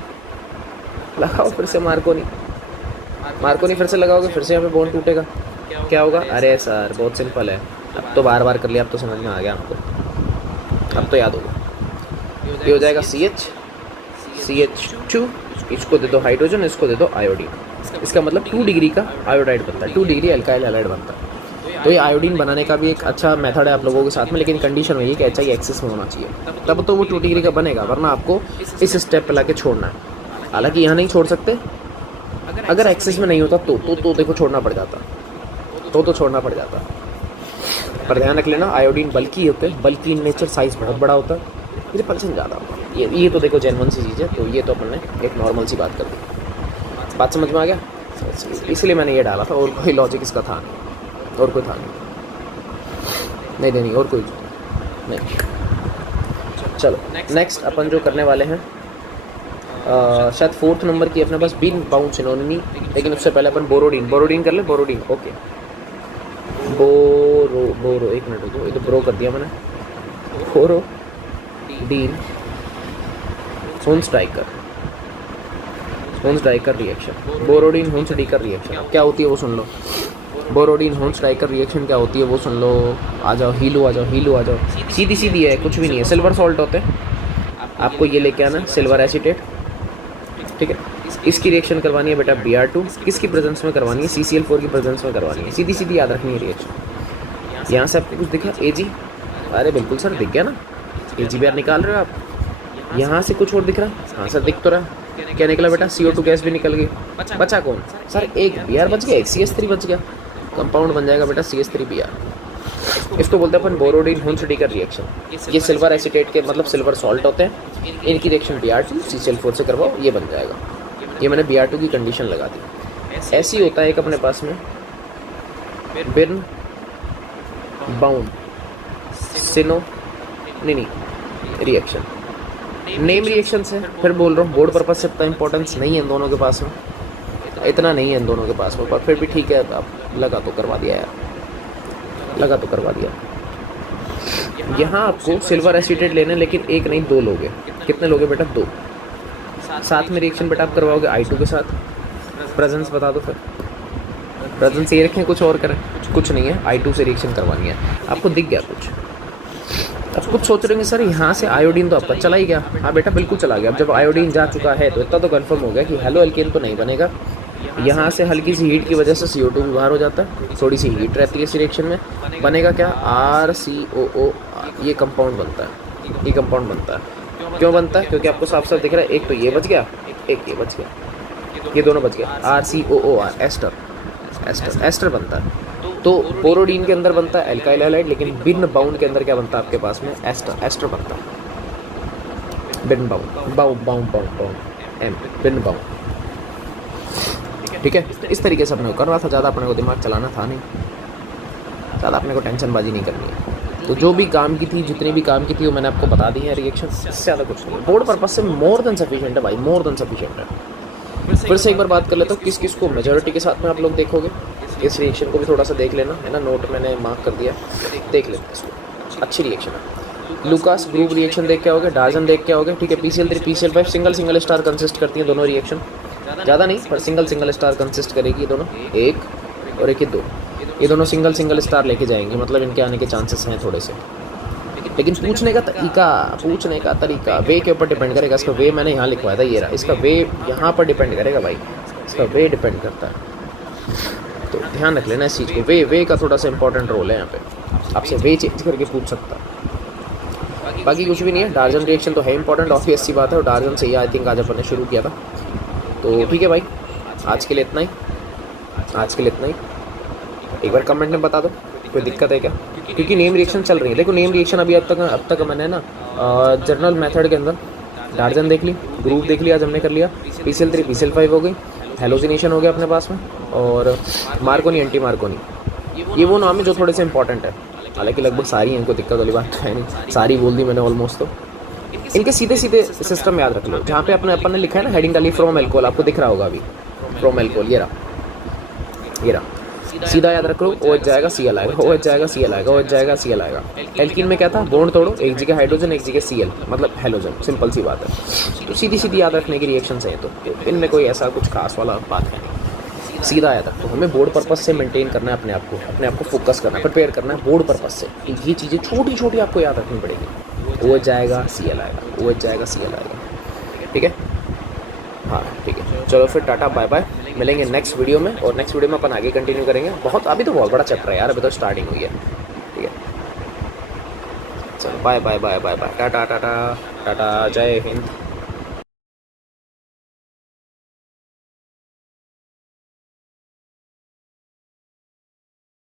लगाओ फिर से मार्कोनी फिर से लगाओगे, फिर से यहाँ पे बॉन्ड टूटेगा, क्या होगा। अरे सर बहुत सिंपल है, अब तो बार कर लिया, अब तो समझ में आ गया हमको, अब तो याद होगा। ये हो जाएगा CH2, इसको दे दो हाइड्रोजन, इसको दे दो आयोडीन। इसका मतलब 2 डिग्री का आयोडाइड बनता है, 2 डिग्री एल्काइल हैलाइड बनता है। तो ये आयोडीन बनाने का भी एक अच्छा मेथड है आप लोगों के साथ में, लेकिन कंडीशन वही है कि HI एक्सेस में होना चाहिए, तब तो वो 2 डिग्री का बनेगा, वरना आपको इस स्टेप पे लाके छोड़ना है। हालांकि यहाँ नहीं छोड़ सकते, अगर एक्सेस में नहीं होता तो देखो छोड़ना पड़ जाता, तो छोड़ना पड़ जाता। पर ध्यान रख लेना आयोडीन बल्कि होते हैं, बल्कि इन नेचर, साइज़ बहुत बड़ा होता है, रिपल्शन ज़्यादा होता है। ये तो देखो जेन्युइन सी चीज़ है, तो ये तो अपन ने एक नॉर्मल सी बात कर दी। बात समझ में आ गया? इसलिए मैंने ये डाला था, और कोई लॉजिक इसका था नहीं, और कोई था नहीं, और कोई नहीं। चलो नेक्स्ट अपन जो करने वाले हैं, शायद 4th नंबर की अपने पास बीन बाउंड सिनोनिमी, लेकिन उससे पहले अपन बोरोडीन कर ले। बोरोडीन ओके, बोरो 1 मिनट रुको, ये तो ब्रो कर दिया मैंने। बोरोडीन होन्स-डाइकर रिएक्शन, बोरोडीन होन्स-डाइकर रिएक्शन अब क्या होती है वो सुन लो। बोरोडीन होन्स-डाइकर रिएक्शन क्या होती है वो सुन लो। आ जाओ, हीलो आ जाओ। सीधी है, कुछ भी नहीं है, सिल्वर सॉल्ट होते हैं, आपको ये लेके आना सिल्वर एसीटेट, ठीक है। इसकी रिएक्शन करवानी है बेटा Br2, किसकी प्रेजेंस में करवानी है? CCl4 की प्रेजेंस में करवानी है। सीधी याद रखनी है रिएक्शन। यहाँ से आपको कुछ दिखा Ag? अरे बिल्कुल सर, दिख गया ना, AgBr निकाल रहे हो आप। यहाँ से कुछ और दिख रहा है? हाँ सर, दिख तो रहा है। क्या निकला बेटा? CO2 गैस भी निकल गई। बचा कौन सर? एक Br बच गया, एक CH3 बच गया, कंपाउंड बन जाएगा बेटा CH3Br। इसको बोलते हैं अपन बोरोडीन होन्स-डाइकर रिएक्शन। ये सिल्वर एसीटेट के मतलब सिल्वर सॉल्ट होते हैं, इनकी रिएक्शन Br2 CCl4 से करवाओ, ये बन जाएगा। ये मैंने Br2 की कंडीशन लगा दी। ऐसी होता है एक अपने पास में बिन बाउंड सिनो नहीं रिएक्शन, नेम रिएक्शन से। फिर बोल रहा हूँ बोर्ड पर्पज से इतना इंपॉर्टेंस नहीं है इन दोनों के पास में, इतना नहीं है इन दोनों के पास में, पर फिर भी ठीक है, आप लगा तो करवा दिया यार, लगा तो करवा दिया। यहाँ आपको सिल्वर एसीटेट लेने, लेकिन एक नहीं 2 लोगे। कितने लोगे बेटा? 2। साथ में रिएक्शन बेटा आप करवाओगे I2 के साथ। प्रेजेंस बता दो फिर, प्रेजेंस ये रखें कुछ और करें? कुछ नहीं है, I2 से रिएक्शन करवानी है। आपको दिख गया कुछ? अब कुछ सोच रहे हैं सर यहाँ से आयोडीन तो आपका चला ही गया। हाँ बेटा बिल्कुल चला गया। अब जब आयोडीन जा चुका है तो इतना तो कंफर्म हो गया कि हेलो एल्केन तो नहीं बनेगा। यहाँ से हल्की सी हीट की वजह से CO2 भी बाहर हो जाता है, थोड़ी सी हीट रहती है इस रिएक्शन में। बनेगा क्या? RCOO, ये कंपाउंड बनता है, ये कंपाउंड बनता है। क्यों बनता है? क्योंकि आपको साफ साफ दिख रहा है, एक तो ये बच गया, एक ये बच गया, ये दोनों बच गया। RCOOR एस्टर बनता है। तो बोरोडीन के अंदर बनता है एल्काइल हैलाइड, लेकिन बिन बाउंड के अंदर क्या बनता है आपके पास में? एस्टर बनता है। बिन बाउंड एम बिन बाउंड, ठीक है। तो इस तरीके से अपने को करना था, ज़्यादा अपने को दिमाग चलाना था नहीं, ज़्यादा अपने को टेंशनबाजी नहीं करनी है। तो जो भी काम की थी, जितनी भी काम की थी वो मैंने आपको बता दी है रिएक्शन, इससे ज़्यादा कुछ नहीं। बोर्ड पर्पज से मोर देन सफिशिएंट है भाई, मोर देन सफिशिएंट है। फिर से एक बार बात कर लेता हूँ, किस को मेजॉरिटी के साथ में आप लोग देखोगे। इस रिएक्शन को भी थोड़ा सा देख लेना है ना, नोट मैंने मार्क कर दिया, देख लेना इसको, अच्छी रिएक्शन है। लुकास ग्रुप रिएक्शन देख के आओगे, डार्जन देख के आओगे, ठीक है। PCl3 PCl5 single star consist करती हैं दोनों रिएक्शन, ज़्यादा नहीं पर सिंगल स्टार कंसिस्ट करेगी दोनों, एक और एक ही 2, ये दोनों सिंगल स्टार लेके जाएंगे, मतलब इनके आने के चांसेस हैं थोड़े से। लेकिन पूछने का तरीका वे के ऊपर डिपेंड करेगा। इसका वे मैंने यहाँ लिखवाया था, ये रहा, इसका वे यहाँ पर डिपेंड करेगा भाई, इसका वे डिपेंड करता है। तो ध्यान रख लेना इस चीज़ को, वे का थोड़ा सा इंपॉर्टेंट रोल है यहाँ पे, आपसे वे चेंज करके पूछ सकता है, बाकी कुछ भी नहीं है। डार्जन रिएक्शन तो है इंपॉर्टेंट, ऑब्वियस सी बात है, और डार्जन से ही आई थिंक आज अपन ने शुरू किया था। तो ठीक है भाई, आज के लिए इतना ही। एक बार कमेंट में बता दो कोई दिक्कत है क्या, क्योंकि नेम रिएक्शन चल रही है। देखो नेम रिएक्शन अब तक मैंने ना जर्नल मेथड के अंदर डार्जन देख ली, ग्रुप देख लिया, आज हमने कर लिया। PCl3 PCl5 हो गई, हेलोजिनेशन हो गया अपने पास में, और मार्कोनी एंटी मार्कोनी, ये वो नाम है जो थोड़े से इंपॉर्टेंट है। हालांकि लगभग सारी हैं, कोई दिक्कत वाली बात तो है नहीं, सारी बोल दी मैंने ऑलमोस्ट। तो इनके सीधे सिस्टम याद रख लो, जहाँ पे अपन ने लिखा है ना हेडिंग डाली फ्रॉम एल्कोहल, आपको दिख रहा होगा अभी फ्रॉम एल्कोहल, ये रहा, सीधा याद रख लो। OH जाएगा Cl आएगा, OH जाएगा Cl आएगा, OH जाएगा Cl आएगा। एल्कीन में क्या था? बॉन्ड तोड़ो, एक जगह हाइड्रोजन एक जगह Cl, मतलब हेलोजन, सिंपल सी बात है। तो सीधी याद रखने की रिएक्शन है, तो इनमें कोई ऐसा कुछ खास वाला बात है नहीं, सीधा याद रख। तो हमें बोर्ड पर्पज से मेंटेन करना है अपने आप को फोकस करना है, प्रिपेयर करना है बोर्ड पर्पज से। ये चीज़ें छोटी आपको याद रखनी पड़ेगी। OH जाएगा Cl आएगा, OH जाएगा Cl आएगा, ठीक है। हाँ ठीक है, चलो फिर टाटा बाय बाय। मिलेंगे नेक्स्ट वीडियो में, और नेक्स्ट वीडियो में अपन आगे कंटिन्यू करेंगे। बहुत अभी तो बहुत बड़ा चैप्टर है यार, अभी तो स्टार्टिंग हुई है। ठीक है, चलो bye bye bye bye bye, tata tata tata, जय हिंद।